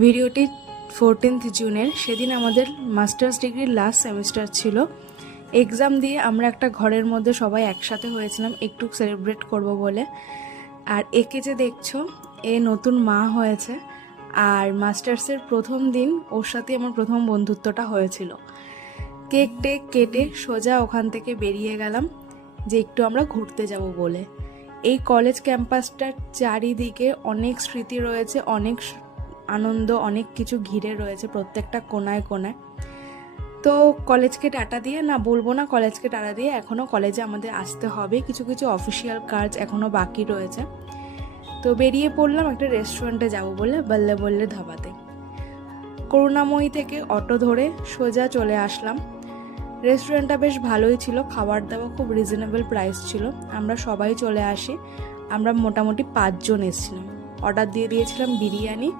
ভিডিওটি 14th জুনের। সেদিন আমাদের মাস্টার্স ডিগ্রির লাস্ট সেমিস্টার ছিল। এক্সাম দিয়ে আমরা একটা ঘরের মধ্যে সবাই একসাথে হয়েছিলাম একটু সেলিব্রেট করব বলে। আর একে যে দেখছো, এ নতুন মা হয়েছে। আর মাস্টার্সের প্রথম দিন ওর সাথে আমার প্রথম বন্ধুত্বটা হয়েছিল। কেক টেক কেটে সোজা ওখান থেকে বেরিয়ে গেলাম যে একটু আমরা ঘুরতে যাব বলে। এই কলেজ ক্যাম্পাসটার চারিদিকে অনেক স্মৃতি রয়েছে, অনেক আনন্দ, অনেক কিছু ঘিরে রয়েছে প্রত্যেকটা কোনায় কোনায়। তো কলেজকে টাটা দিয়ে, না বলবো না কলেজকে টাটা দিয়ে, এখনও কলেজে আমাদের আসতে হবে, কিছু কিছু অফিসিয়াল কাজ এখনও বাকি রয়েছে। তো বেরিয়ে পড়লাম একটা রেস্টুরেন্টে যাব বলে, বল্লে বল্লে ধাবাতে। করুণাময়ী থেকে অটো ধরে সোজা চলে আসলাম। রেস্টুরেন্টটা বেশ ভালোই ছিল, খাবার দাবার খুব রিজনেবল প্রাইস ছিল। আমরা সবাই চলে আসি, আমরা মোটামুটি 5 জন এসেছিলাম। অর্ডার দিয়ে দিয়েছিলাম বিরিয়ানি,